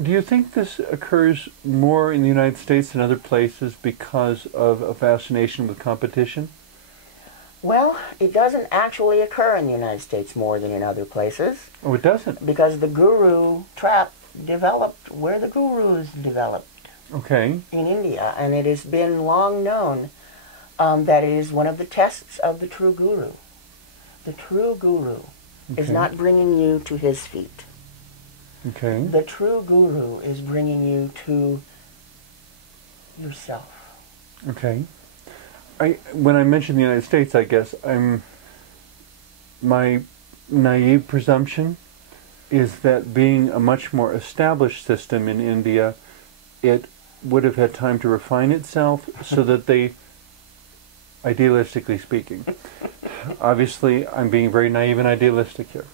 Do you think this occurs more in the United States than other places because of a fascination with competition? Well, it doesn't actually occur in the United States more than in other places. Oh, it doesn't? Because the guru trap developed where the gurus developed. Okay. In India. And it has been long known that it is one of the tests of the true guru. The true guru is not bringing you to his feet. Okay. The true guru is bringing you to yourself. Okay. When I mention the United States, I guess my naive presumption is that being a much more established system in India, it would have had time to refine itself so that they, idealistically speaking, obviously I'm being very naive and idealistic here.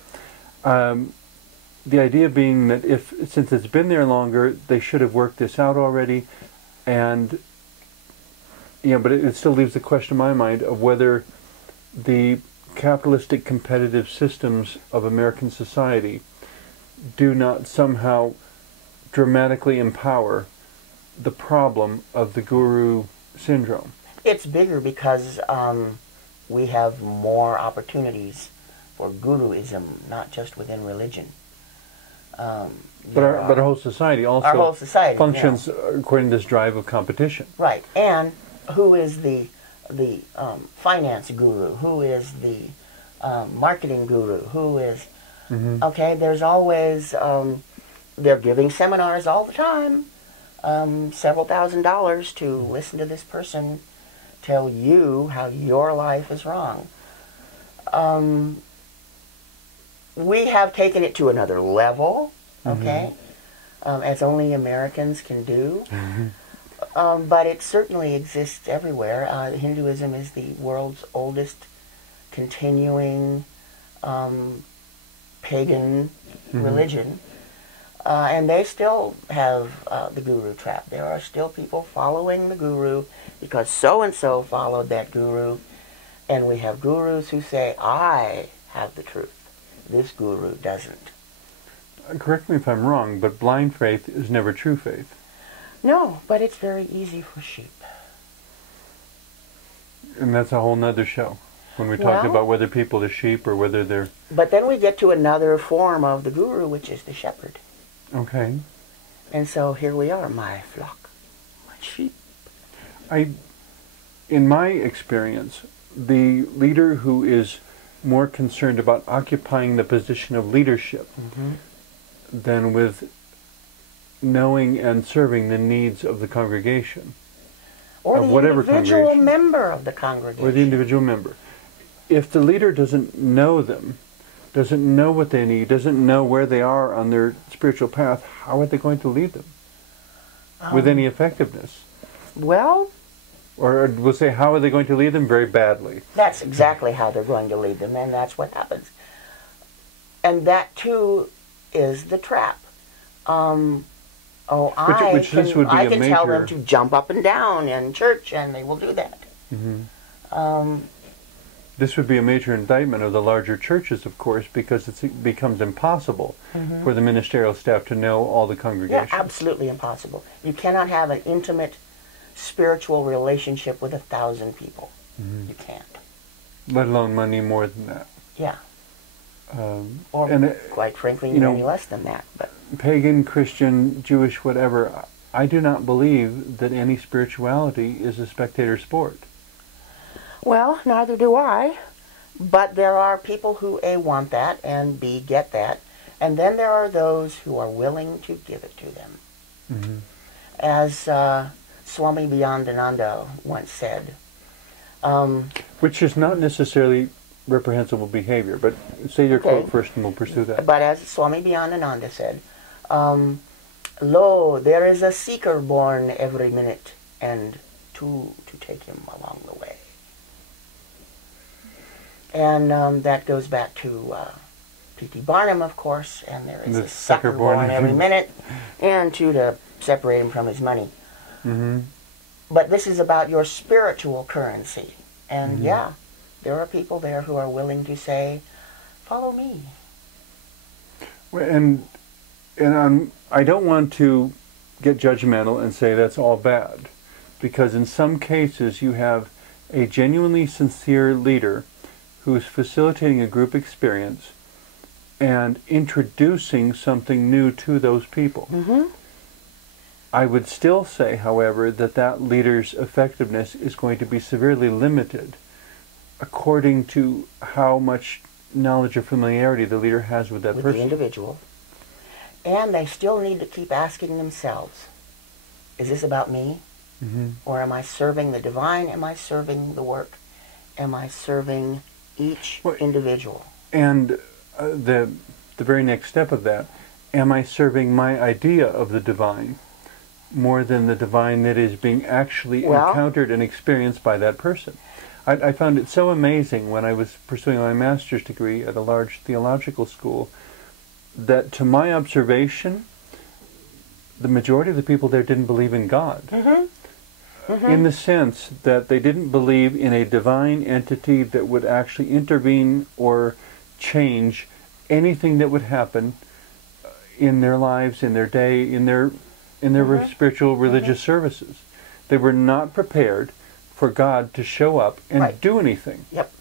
The idea being that since it's been there longer, they should have worked this out already, and but it still leaves the question in my mind of whether the capitalistic competitive systems of American society do not somehow dramatically empower the problem of the guru syndrome. It's bigger because we have more opportunities for guruism, not just within religion. But our whole society also functions according to this drive of competition. Right. And who is the finance guru? Who is the marketing guru? Who is... Okay, there's always... they're giving seminars all the time. Several $1,000s to listen to this person tell you how your life is wrong. We have taken it to another level, okay, as only Americans can do. But it certainly exists everywhere. Hinduism is the world's oldest continuing pagan religion. And they still have the guru trap. There are still people following the guru because so-and-so followed that guru. And we have gurus who say, I have the truth. This guru doesn't. Correct me if I'm wrong, but blind faith is never true faith. No, but it's very easy for sheep. And that's a whole nother show, when we talk about whether people are sheep or whether they're... But then we get to another form of the guru, which is the shepherd. Okay. And so here we are, my flock, my sheep. In my experience, the leader who is more concerned about occupying the position of leadership than with knowing and serving the needs of the congregation. Or of the whatever individual member of the congregation. Or the individual member. If the leader doesn't know them, doesn't know what they need, doesn't know where they are on their spiritual path, how are they going to lead them with any effectiveness? Well... Or we'll say, how are they going to lead them? Very badly. That's exactly how they're going to lead them, and that's what happens. And that, too, is the trap. I can tell them to jump up and down in church, and they will do that. This would be a major indictment of the larger churches, of course, because it becomes impossible for the ministerial staff to know all the congregations. Yeah, absolutely impossible. You cannot have an intimate spiritual relationship with 1,000 people. You can't. Let alone money more than that. Yeah. Or, quite frankly, many less than that. But pagan, Christian, Jewish, whatever, I do not believe that any spirituality is a spectator sport. Well, neither do I. But there are people who, A, want that, and B, get that. And then there are those who are willing to give it to them. As Swami Vivekananda once said. Which is not necessarily reprehensible behavior, but say your quote first and we'll pursue that. But as Swami Vivekananda said, lo, there is a seeker born every minute, and two to take him along the way. And that goes back to P.T. Barnum, of course, and there is a sucker born every minute, and two to separate him from his money. But this is about your spiritual currency. And yeah, there are people there who are willing to say, follow me. And and I don't want to get judgmental and say that's all bad, because in some cases you have a genuinely sincere leader who is facilitating a group experience and introducing something new to those people. Mm-hmm. I would still say, however, that that leader's effectiveness is going to be severely limited according to how much knowledge or familiarity the leader has with that with person. the individual. And they still need to keep asking themselves, is this about me? Mm-hmm. Or am I serving the divine? Am I serving the work? Am I serving each individual? And the very next step of that, am I serving my idea of the divine more than the divine that is being actually encountered and experienced by that person? I found it so amazing when I was pursuing my master's degree at a large theological school that, to my observation, the majority of the people there didn't believe in God. Mm-hmm. Mm-hmm. In the sense that they didn't believe in a divine entity that would actually intervene or change anything that would happen in their lives, in their day, in their Mm-hmm. spiritual religious Mm-hmm. services. They were not prepared for God to show up and do anything. Yep.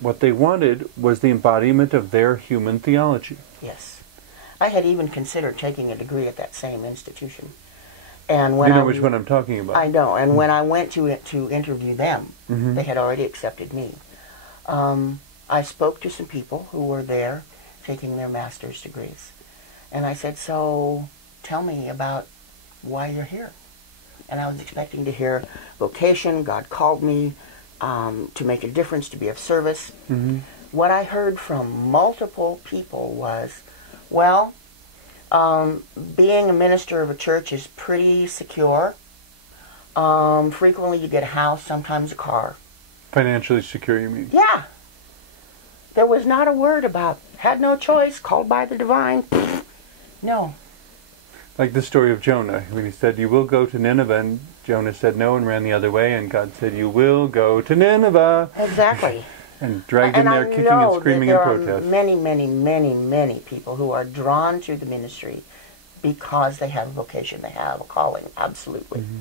What they wanted was the embodiment of their human theology. Yes. I had even considered taking a degree at that same institution. And when You know which one I'm talking about. I know. And when I went to interview them, Mm-hmm. they had already accepted me. I spoke to some people who were there taking their master's degrees. And I said, so tell me about why you're here. And I was expecting to hear vocation, God called me to make a difference, to be of service. Mm-hmm. What I heard from multiple people was, well, being a minister of a church is pretty secure. Frequently you get a house, sometimes a car. Financially secure, you mean? Yeah. There was not a word about, had no choice, called by the divine. No. Like the story of Jonah, when he said, you will go to Nineveh, and Jonah said no and ran the other way, and God said, you will go to Nineveh. Exactly. And dragged him there kicking and screaming in protest. There are many, many, many, many people who are drawn to the ministry because they have a vocation, they have a calling, absolutely. Mm-hmm.